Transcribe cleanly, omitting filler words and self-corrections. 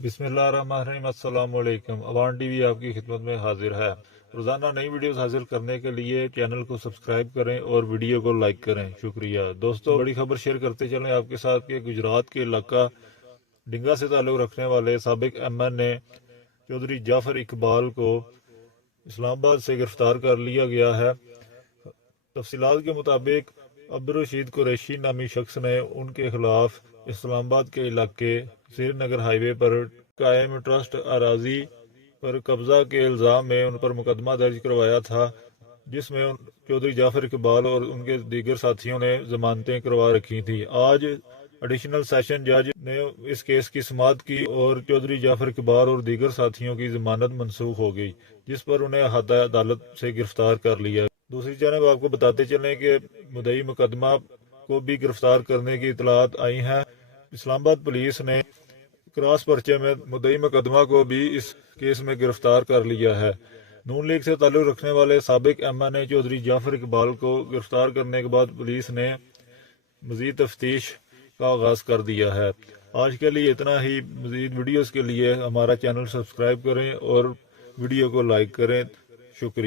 बिस्मिल्लाहिर्रहमानिर्रहीम। अस्सलाम वालेकुम। अवान टीवी आपकी खिदमत में हाजिर है। रोज़ाना नई वीडियोस हासिल करने के लिए चैनल को सब्सक्राइब करें और वीडियो को लाइक करें। शुक्रिया दोस्तों। बड़ी खबर शेयर करते चलें आपके साथ कि गुजरात के इलाका डिंगा से ताल्लुक़ रखने वाले साबिक एमएन ए चौधरी जाफर इकबाल को इस्लामाबाद से गिरफ्तार कर लिया गया है। तफसीलात के मुताबिक अब्दुल रशीद कुरैशी नामी शख्स ने उनके खिलाफ इस्लामाबाद के इलाके श्रीनगर हाईवे पर कायम ट्रस्ट अराजी पर कब्जा के इल्ज़ाम में उन पर मुकदमा दर्ज करवाया था, जिसमें चौधरी जाफर इकबाल और उनके दीगर साथियों ने जमानतें करवा रखी थी। आज एडिशनल सेशन जज ने इस केस की समाअत की और चौधरी जाफर इकबाल और दीगर साथियों की जमानत मनसूख हो गई, जिस पर उन्हें अहाता अदालत से गिरफ्तार कर लिया। दूसरी जानब आपको बताते चलें कि मुद्दई मुकदमा को भी गिरफ्तार करने की इतलात आई हैं। इस्लामाबाद पुलिस ने क्रॉस पर्चे में मुद्दई मुकदमा को भी इस केस में गिरफ्तार कर लिया है। नून लीग से ताल्लुक़ रखने वाले साबिक एमएनए चौधरी जाफर इकबाल को गिरफ्तार करने के बाद पुलिस ने मज़ीद तफ्तीश का आगाज़ कर दिया है। आज के लिए इतना ही। मज़ीद वीडियोज़ के लिए हमारा चैनल सब्सक्राइब करें और वीडियो को लाइक करें। शुक्रिया।